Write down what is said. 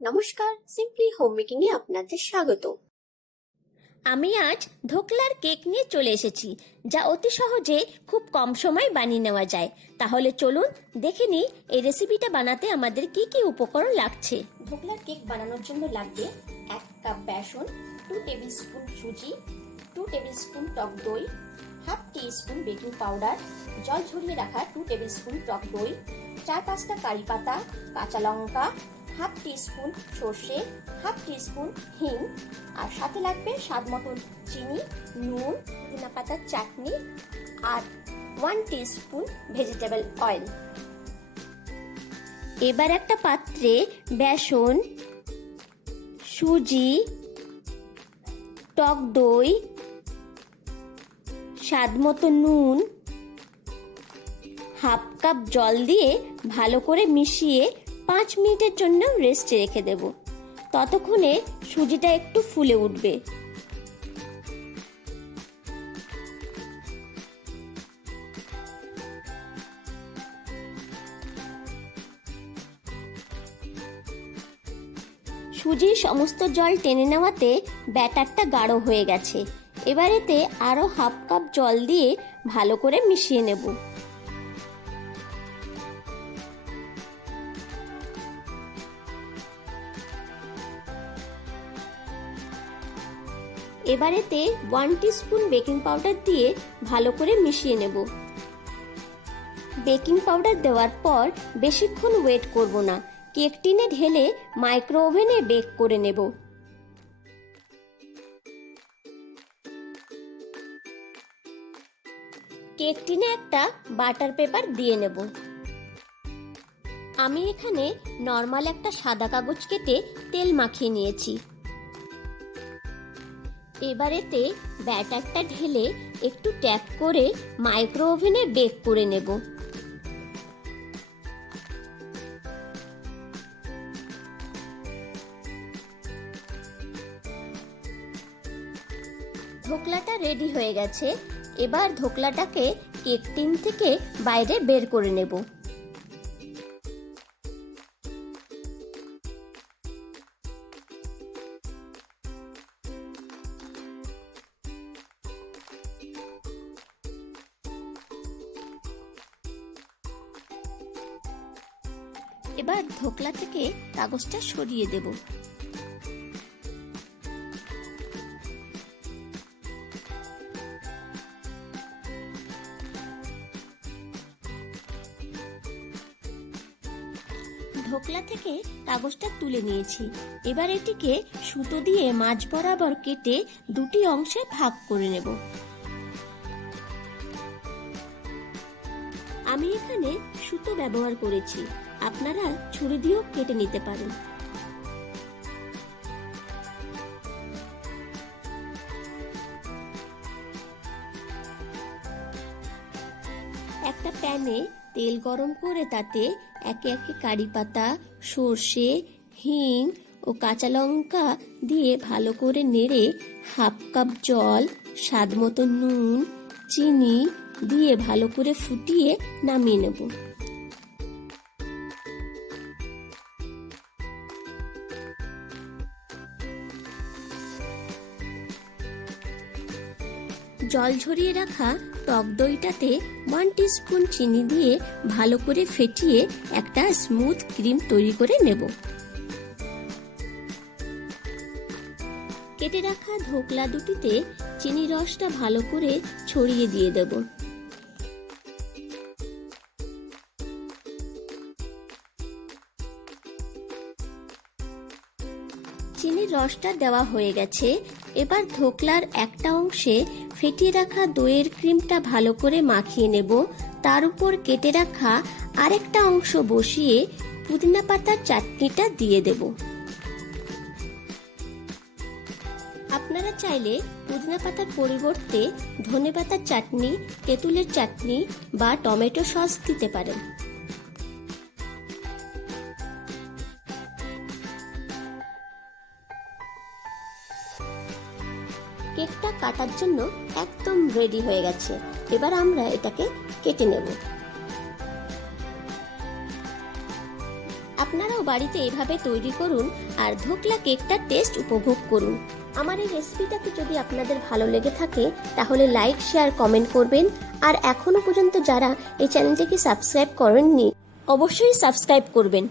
নমস্কার, simply home making এ আপনাদের স্বাগত। আমি আজ ধোকলার কেক নিয়ে চলে এসেছি, যা অতি সহজে খুব কম সময়ে বানিয়ে নেওয়া যায়। তাহলে চলুন দেখে নিই এই রেসিপিটা বানাতে আমাদের কি কি উপকরণ লাগছে। ধোকলার কেক বানানোর জন্য লাগবে 1 কাপ বেসন, 2 টেবিল স্পুন সুজি, 2 টেবিল স্পুন টক দই, হাফ টি স্পুন বেকিং পাউডার, জল ঝরিয়ে রাখা 2 টেবিল স্পুন টক দই, 4-5টা কারি পাতা, কাঁচা লঙ্কা, হাফ টি স্পুন সর্ষে, হাফ টি স্পুন হিং, আর সাথে লাগবে স্বাদ মতন চিনি, নুন, পুদিনা পাতার চাটনি আর 1 টিস্পুন ভেজিটেবল অয়েল। এবার একটা পাত্রে বেসন, সুজি, টক দই, স্বাদ মতো নুন, হাফ কাপ জল দিয়ে ভালো করে মিশিয়ে 5 মিনিটের জন্য রেস্টে রেখে দেব। ততক্ষণে সুজিটা একটু ফুলে উঠবে। সুজির সমস্ত জল টেনে নেওয়াতে ব্যাটারটা গাঢ় হয়ে গেছে। এবার এতে আরো হাফ কাপ জল দিয়ে ভালো করে মিশিয়ে নেব। এবার এতে 1 টিস্পুন বেকিং পাউডার দিয়ে ভালো করে মিশিয়ে নেব। বেকিং পাউডার দেওয়ার পর বেশিক্ষণ ওয়েট করব না, কেক টিনে ঢেলে মাইক্রো ওভেনে বেক করে নেব। কেক টিনে একটা বাটার পেপার দিয়ে নেব। আমি এখানে নরমাল একটা সাদা কাগজ কেটে তেল মাখিয়ে নিয়েছি। এবার এতে ব্যাটারটা ঢেলে একটু ট্যাপ করে মাইক্রো ওভেনে বেক করে নেব। ধোকলাটা রেডি হয়ে গেছে। এবার ধোকলাটাকে কেক টিন থেকে বাইরে বের করে নেব। এবার ধোকলা থেকে কাগজটা সরিয়ে দেব। ধোকলা থেকে কাগজটা তুলে নিয়েছি। এবার এটিকে সুতো দিয়ে মাঝ বরাবর কেটে দুটি অংশে ভাগ করে নেব। আমি এখানে সুতো ব্যবহার করেছি, আপনারা ছুরি দিয়েও কেটে নিতে পারেন। একটা প্যানে তেল গরম করে তাতে একে একে কারি পাতা, সর্ষে, হিং ও কাঁচা লঙ্কা দিয়ে ভালো করে নেড়ে হাফ কাপ জল, স্বাদ মতো নুন, চিনি দিয়ে ভালো করে ফুটিয়ে নামিয়ে নেব। জল ঝরিয়ে রাখা টক দইটাতে 1 টিস্পুন চিনি দিয়ে ভালো করে ফেটিয়ে একটা স্মুথ ক্রিম তৈরি করে নেব। কেটে রাখা ধোকলা দুটিতে চিনি রসটা ভালো করে ছড়িয়ে দিয়ে দেব। চিনির রসটা দেওয়া হয়ে গেছে। এবার ধোকলার একটা অংশে ফেটিয়ে রাখা দইয়ের ক্রিমটা ভালো করে মাখিয়ে নেব। তার উপর কেটে রাখা আরেকটা অংশ বসিয়ে পুদিনা পাতার চাটনিটা দিয়ে দেব। আপনারা চাইলে পুদিনা পাতার পরিবর্তে ধনেপাতার চাটনি, তেঁতুলের চাটনি বা টমেটো সস দিতে পারেন। কেকটা কাটার জন্য একদম রেডি হয়ে গেছে। এবার আমরা এটাকে কেটে নেব। আপনারাও বাড়িতে এভাবে তৈরি করুন আর ধোকলা কেকটার টেস্ট উপভোগ করুন। আমার এই রেসিপিটাকে যদি আপনাদের ভালো লেগে থাকে তাহলে লাইক, শেয়ার, কমেন্ট করবেন। আর এখনো পর্যন্ত যারা এই চ্যানেলটিকে সাবস্ক্রাইব করেননি অবশ্যই সাবস্ক্রাইব করবেন।